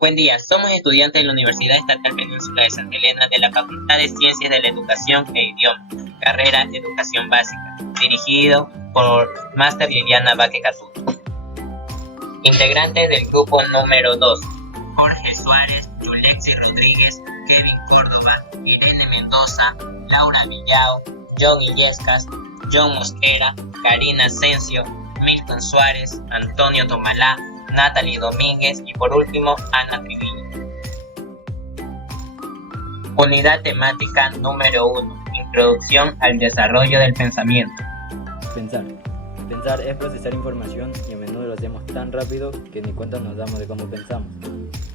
Buen día, somos estudiantes de la Universidad Estatal Península de Santa Elena de la Facultad de Ciencias de la Educación e Idioma, carrera Educación Básica, dirigido por Máster Liliana Baque Catuto. Integrantes del grupo número 2, Jorge Suárez, Yulexi Rodríguez, Kevin Córdoba, Irene Mendoza, Laura Villao, John Illescas, John Mosquera, Karina Asensio, Milton Suárez, Antonio Tomalá, Natalie Domínguez y por último Ana Triviño. Unidad temática número 1. Introducción al desarrollo del pensamiento. Pensar. Pensar es procesar información y a menudo lo hacemos tan rápido que ni cuenta nos damos de cómo pensamos.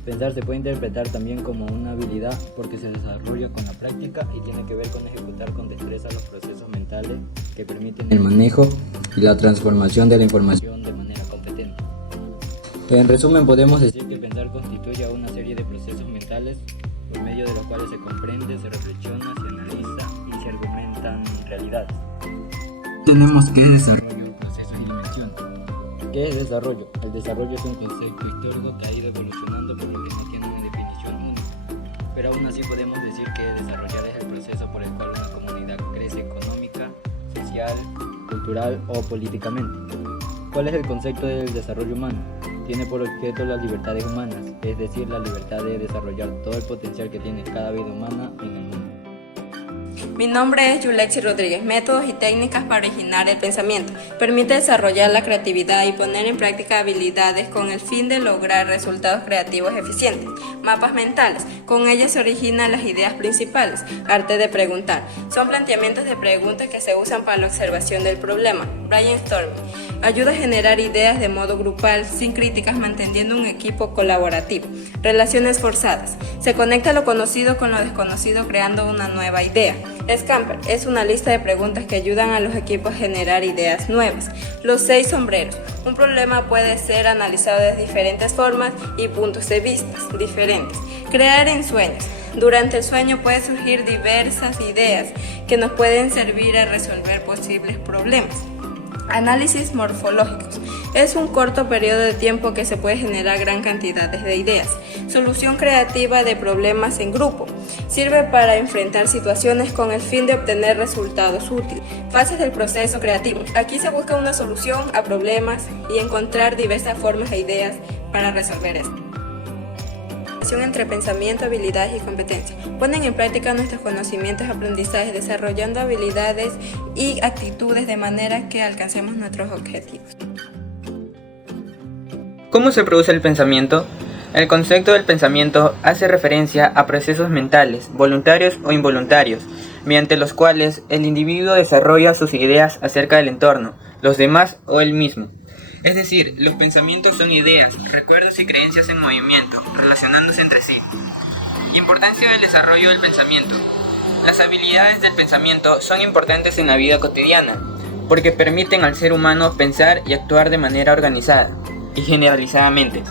Pensar se puede interpretar también como una habilidad porque se desarrolla con la práctica y tiene que ver con ejecutar con destreza los procesos mentales que permiten el manejo y la transformación de la información de manera competente. En resumen, podemos decir que pensar constituye una serie de procesos mentales por medio de los cuales se comprende, se reflexiona, se analiza y se argumentan realidades. Tenemos que desarrollo, procesos y dimensiones. ¿Qué es desarrollo? El desarrollo es un concepto histórico que ha ido evolucionando por lo que no tiene una definición única. Pero aún así podemos decir que desarrollar es el proceso por el cual una comunidad crece económica, social, cultural o políticamente. ¿Cuál es el concepto del desarrollo humano? Tiene por objeto las libertades humanas, es decir, la libertad de desarrollar todo el potencial que tiene cada vida humana en el mundo. Mi nombre es Yulexi Rodríguez. Métodos y técnicas para originar el pensamiento. Permite desarrollar la creatividad y poner en práctica habilidades con el fin de lograr resultados creativos eficientes. Mapas mentales. Con ellas se originan las ideas principales. Arte de preguntar. Son planteamientos de preguntas que se usan para la observación del problema. Brainstorming. Ayuda a generar ideas de modo grupal, sin críticas, manteniendo un equipo colaborativo. Relaciones forzadas. Se conecta lo conocido con lo desconocido creando una nueva idea. Scamper es una lista de preguntas que ayudan a los equipos a generar ideas nuevas. Los 6 sombreros. Un problema puede ser analizado de diferentes formas y puntos de vista diferentes. Crear en sueños. Durante el sueño pueden surgir diversas ideas que nos pueden servir a resolver posibles problemas. Análisis morfológicos. Es un corto periodo de tiempo que se puede generar gran cantidad de ideas. Solución creativa de problemas en grupo. Sirve para enfrentar situaciones con el fin de obtener resultados útiles. Fases del proceso creativo. Aquí se busca una solución a problemas y encontrar diversas formas e ideas para resolver esto. Entre pensamiento, habilidades y competencias. Ponen en práctica nuestros conocimientos y aprendizajes, desarrollando habilidades y actitudes de manera que alcancemos nuestros objetivos. ¿Cómo se produce el pensamiento? El concepto del pensamiento hace referencia a procesos mentales, voluntarios o involuntarios, mediante los cuales el individuo desarrolla sus ideas acerca del entorno, los demás o él mismo. Es decir, los pensamientos son ideas, recuerdos y creencias en movimiento, relacionándose entre sí. Importancia del desarrollo del pensamiento. Las habilidades del pensamiento son importantes en la vida cotidiana, porque permiten al ser humano pensar y actuar de manera organizada y generalizadamente,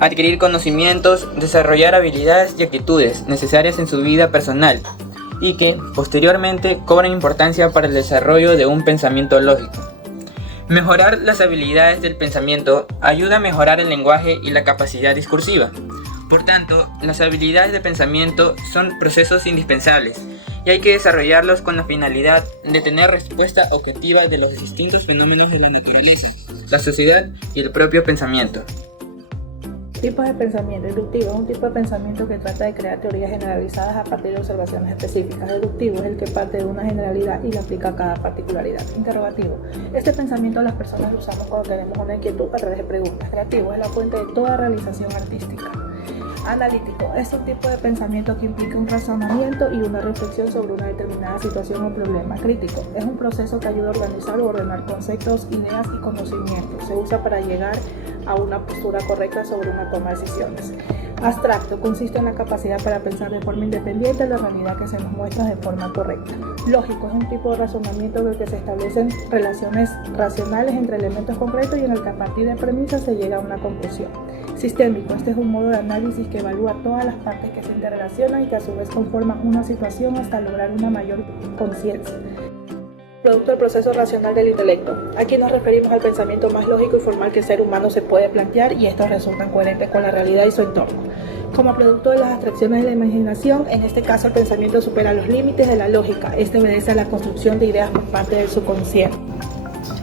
adquirir conocimientos, desarrollar habilidades y actitudes necesarias en su vida personal, y que, posteriormente, cobran importancia para el desarrollo de un pensamiento lógico. Mejorar las habilidades del pensamiento ayuda a mejorar el lenguaje y la capacidad discursiva. Por tanto, las habilidades de pensamiento son procesos indispensables y hay que desarrollarlos con la finalidad de tener respuesta objetiva de los distintos fenómenos de la naturaleza, la sociedad y el propio pensamiento. Tipos de pensamiento. Deductivo es un tipo de pensamiento que trata de crear teorías generalizadas a partir de observaciones específicas. Deductivo es el que parte de una generalidad y la aplica a cada particularidad. Interrogativo. Este pensamiento las personas lo usamos cuando tenemos una inquietud a través de preguntas. Creativo es la fuente de toda realización artística. Analítico es un tipo de pensamiento que implica un razonamiento y una reflexión sobre una determinada situación o problema. Crítico es un proceso que ayuda a organizar o ordenar conceptos, ideas y conocimientos. Se usa para llegar a una postura correcta sobre una toma de decisiones. Abstracto consiste en la capacidad para pensar de forma independiente de la realidad que se nos muestra de forma correcta. Lógico es un tipo de razonamiento en el que se establecen relaciones racionales entre elementos concretos y en el que a partir de premisas se llega a una conclusión. Sistémico, este es un modo de análisis que evalúa todas las partes que se interrelacionan y que a su vez conforman una situación hasta lograr una mayor conciencia. Producto del proceso racional del intelecto. Aquí nos referimos al pensamiento más lógico y formal que el ser humano se puede plantear y estos resultan coherentes con la realidad y su entorno. como producto de las abstracciones de la imaginación. En este caso, el pensamiento supera los límites de la lógica. Este obedece a la construcción de ideas por parte del subconsciente.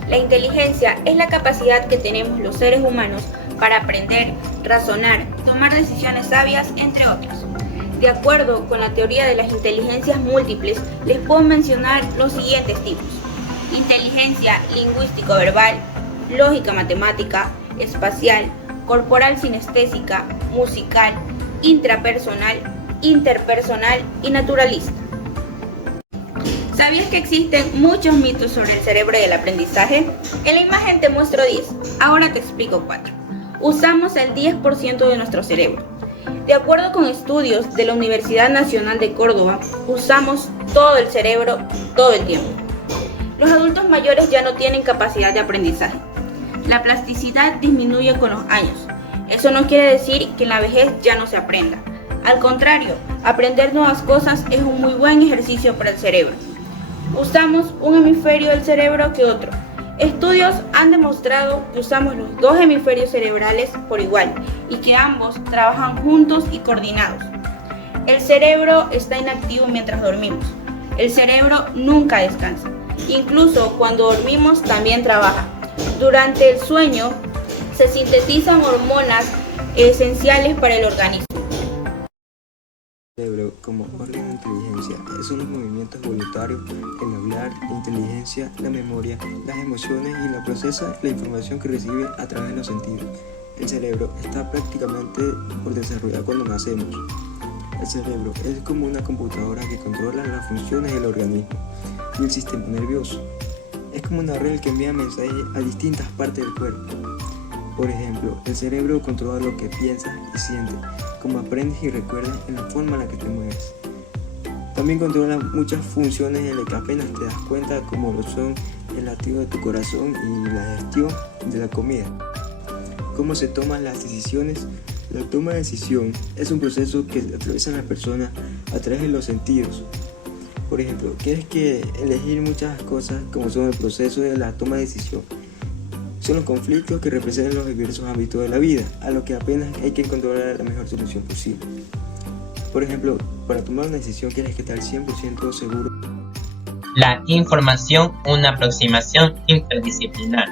La inteligencia es la capacidad que tenemos los seres humanos para aprender, razonar, tomar decisiones sabias, entre otros. De acuerdo con la teoría de las inteligencias múltiples, les puedo mencionar los siguientes tipos: inteligencia lingüístico-verbal, lógica matemática, espacial, corporal sinestésica, musical, intrapersonal, interpersonal y naturalista. ¿Sabías que existen muchos mitos sobre el cerebro y el aprendizaje? En la imagen te muestro 10, ahora te explico 4. Usamos el 10% de nuestro cerebro. De acuerdo con estudios de la Universidad Nacional de Córdoba, usamos todo el cerebro todo el tiempo. Los adultos mayores ya no tienen capacidad de aprendizaje. La plasticidad disminuye con los años. Eso no quiere decir que en la vejez ya no se aprenda. Al contrario, aprender nuevas cosas es un muy buen ejercicio para el cerebro. Usamos un hemisferio del cerebro que otro. Estudios han demostrado que usamos los dos hemisferios cerebrales por igual y que ambos trabajan juntos y coordinados. El cerebro está inactivo mientras dormimos. El cerebro nunca descansa. Incluso cuando dormimos también trabaja. Durante el sueño se sintetizan hormonas esenciales para el organismo. El cerebro, como órgano de inteligencia, son los movimientos voluntarios, el hablar, la inteligencia, la memoria, las emociones y la procesa la información que recibe a través de los sentidos. El cerebro está prácticamente por desarrollar cuando nacemos. El cerebro es como una computadora que controla las funciones del organismo y el sistema nervioso. Es como una red que envía mensajes a distintas partes del cuerpo. Por ejemplo, el cerebro controla lo que piensas y sientes, cómo aprendes y recuerdas en la forma en la que te mueves. También controla muchas funciones en las que apenas te das cuenta, como lo son el latido de tu corazón y la gestión de la comida. ¿Cómo se toman las decisiones? La toma de decisión es un proceso que atraviesa las personas a través de los sentidos. Por ejemplo, tienes que elegir muchas cosas como son el proceso de la toma de decisión. Son los conflictos que representan los diversos ámbitos de la vida, a lo que apenas hay que encontrar la mejor solución posible. Por ejemplo, para tomar una decisión tienes que estar 100% seguro. La información, una aproximación interdisciplinar.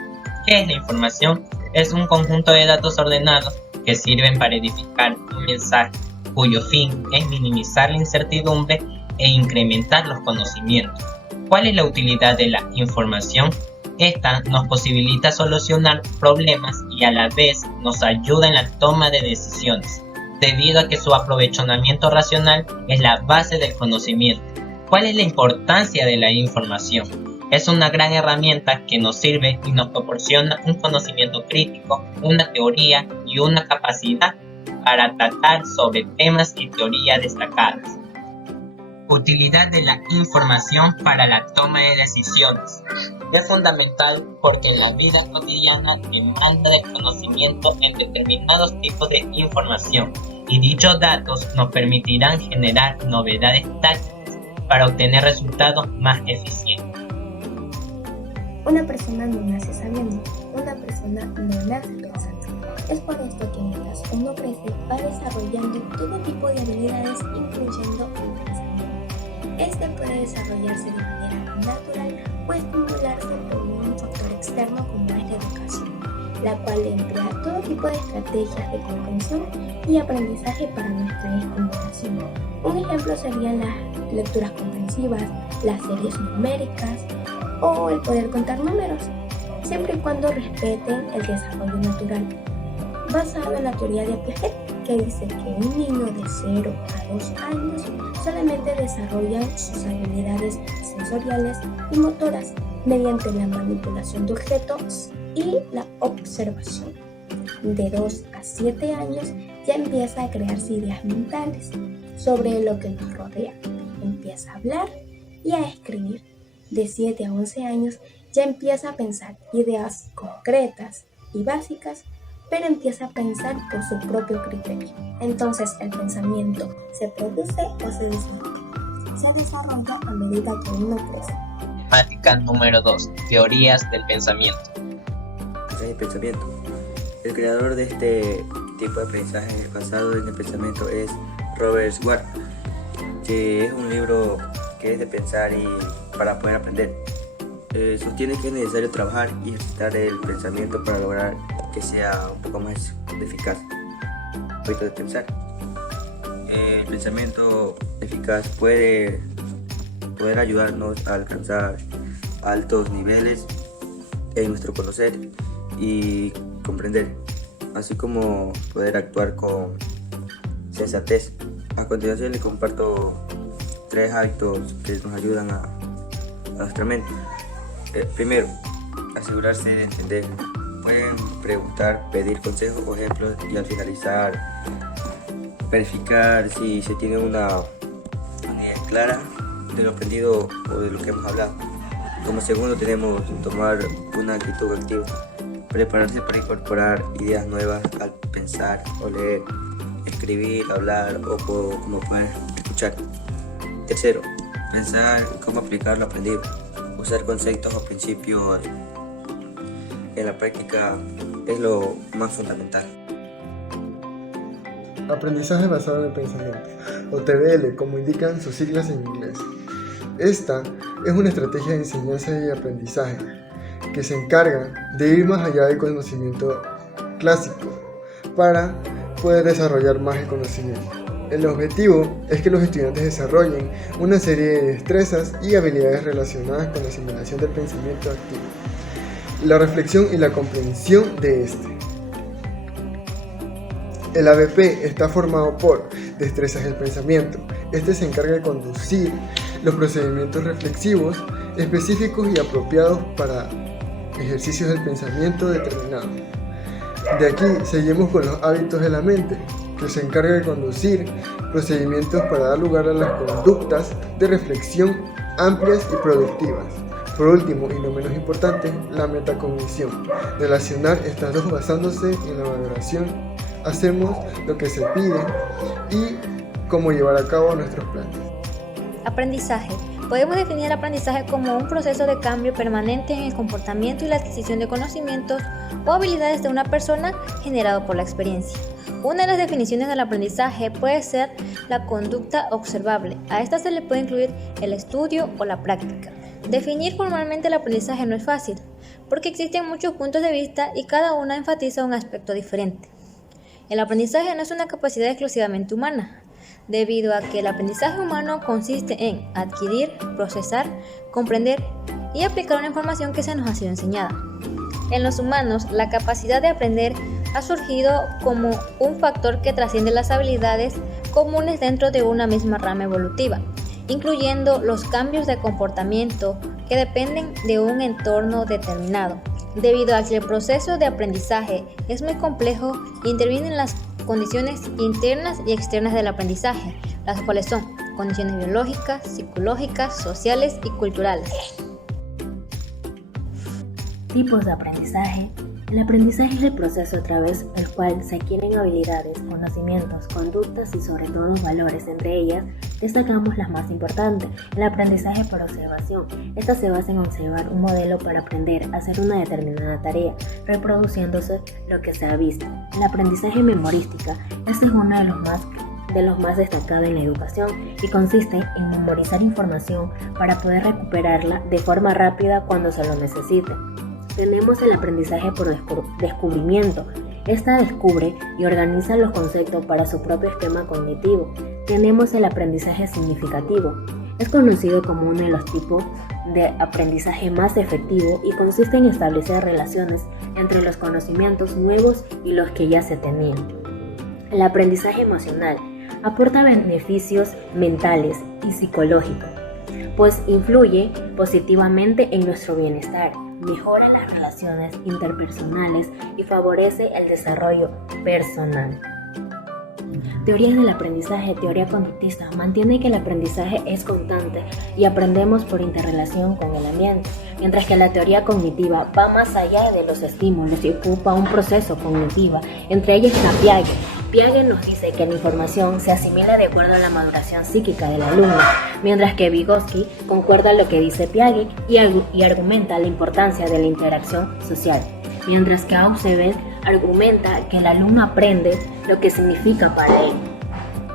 ¿Qué es la información? Es un conjunto de datos ordenados que sirven para edificar un mensaje, cuyo fin es minimizar la incertidumbre e incrementar los conocimientos. ¿Cuál es la utilidad de la información? Esta nos posibilita solucionar problemas y a la vez nos ayuda en la toma de decisiones, debido a que su aprovechamiento racional es la base del conocimiento. ¿Cuál es la importancia de la información? Es una gran herramienta que nos sirve y nos proporciona un conocimiento crítico, una teoría y una capacidad para tratar sobre temas y teorías destacadas. Utilidad de la información para la toma de decisiones. Es fundamental porque en la vida cotidiana demanda del conocimiento en determinados tipos de información y dichos datos nos permitirán generar novedades tácticas para obtener resultados más eficientes. Una persona no nace sabiendo, una persona no nace pensando. Es por esto que mientras uno crece va desarrollando todo tipo de habilidades incluyendo el pensamiento. Este puede desarrollarse de manera natural o estimularse por un factor externo como es la educación, la cual emplea todo tipo de estrategias de comprensión y aprendizaje para nuestra estimulación. Un ejemplo serían las lecturas comprensivas, las series numéricas o el poder contar números, siempre y cuando respeten el desarrollo natural. Basado en la teoría de Piaget, que dice que un niño de 0 a 2 años solamente desarrolla sus habilidades sensoriales y motoras mediante la manipulación de objetos y la observación. De 2 a 7 años ya empieza a crearse ideas mentales sobre lo que nos rodea, empieza a hablar y a escribir. De 7 a 11 años ya empieza a pensar ideas concretas y básicas, pero empieza a pensar por su propio criterio. Entonces el pensamiento se produce o se desarrolla. Se desarrolla a medida que uno crece. Temática número 2. Teorías del pensamiento. El pensamiento. El creador de este tipo de aprendizaje basado en el pensamiento es Robert Ward, que es un libro que es de pensar y para poder aprender. Sostiene que es necesario trabajar y ejercitar el pensamiento para lograr que sea un poco más eficaz. Hábito de pensar. El pensamiento eficaz puede ayudarnos a alcanzar altos niveles en nuestro conocer y comprender, así como poder actuar con sensatez. A continuación les comparto 3 hábitos que nos ayudan a nuestra mente. Primero, asegurarse de entender. Pueden preguntar, pedir consejos o ejemplos y al finalizar verificar si se tiene una idea clara de lo aprendido o de lo que hemos hablado. Como segundo tenemos tomar una actitud activa, prepararse para incorporar ideas nuevas al pensar o leer, escribir, hablar o como poder escuchar. Tercero, pensar cómo aplicar lo aprendido, usar conceptos o principios en la práctica es lo más fundamental. Aprendizaje basado en el pensamiento, o TBL, como indican sus siglas en inglés. Esta es una estrategia de enseñanza y aprendizaje que se encarga de ir más allá del conocimiento clásico para poder desarrollar más el conocimiento. El objetivo es que los estudiantes desarrollen una serie de destrezas y habilidades relacionadas con la asimilación del pensamiento activo, la reflexión y la comprensión de este. El ABP está formado por destrezas del pensamiento. Este se encarga de conducir los procedimientos reflexivos específicos y apropiados para ejercicios del pensamiento determinados. De aquí seguimos con los hábitos de la mente, que se encarga de conducir procedimientos para dar lugar a las conductas de reflexión amplias y productivas. Por último, y no menos importante, la metacognición. Relacionar estas dos basándose en la valoración. Hacemos lo que se pide y cómo llevar a cabo nuestros planes. Aprendizaje. Podemos definir el aprendizaje como un proceso de cambio permanente en el comportamiento y la adquisición de conocimientos o habilidades de una persona generado por la experiencia. Una de las definiciones del aprendizaje puede ser la conducta observable. A esta se le puede incluir el estudio o la práctica. Definir formalmente el aprendizaje no es fácil, porque existen muchos puntos de vista y cada uno enfatiza un aspecto diferente. El aprendizaje no es una capacidad exclusivamente humana, debido a que el aprendizaje humano consiste en adquirir, procesar, comprender y aplicar una información que se nos ha sido enseñada. En los humanos, la capacidad de aprender ha surgido como un factor que trasciende las habilidades comunes dentro de una misma rama evolutiva, incluyendo los cambios de comportamiento que dependen de un entorno determinado. Debido a que el proceso de aprendizaje es muy complejo, intervienen las condiciones internas y externas del aprendizaje, las cuales son condiciones biológicas, psicológicas, sociales y culturales. Tipos de aprendizaje. El aprendizaje es el proceso a través del cual se adquieren habilidades, conocimientos, conductas y sobre todo valores. Entre ellas destacamos las más importantes. El aprendizaje por observación. Esta se basa en observar un modelo para aprender a hacer una determinada tarea, reproduciéndose lo que se ha visto. El aprendizaje memorística. Este es uno de los más destacados en la educación y consiste en memorizar información para poder recuperarla de forma rápida cuando se lo necesite. Tenemos el aprendizaje por descubrimiento. Esta descubre y organiza los conceptos para su propio esquema cognitivo. Tenemos el aprendizaje significativo. Es conocido como uno de los tipos de aprendizaje más efectivo y consiste en establecer relaciones entre los conocimientos nuevos y los que ya se tenían. El aprendizaje emocional aporta beneficios mentales y psicológicos, pues influye positivamente en nuestro bienestar, mejora las relaciones interpersonales y favorece el desarrollo personal. Teorías del aprendizaje. Teoría conductista mantiene que el aprendizaje es constante y aprendemos por interrelación con el ambiente, mientras que la teoría cognitiva va más allá de los estímulos y ocupa un proceso cognitivo. Entre ellas está Piaget. Piaget nos dice que la información se asimila de acuerdo a la maduración psíquica del alumno, mientras que Vygotsky concuerda lo que dice Piaget y argumenta la importancia de la interacción social, mientras que Ausubel argumenta que el alumno aprende lo que significa para él.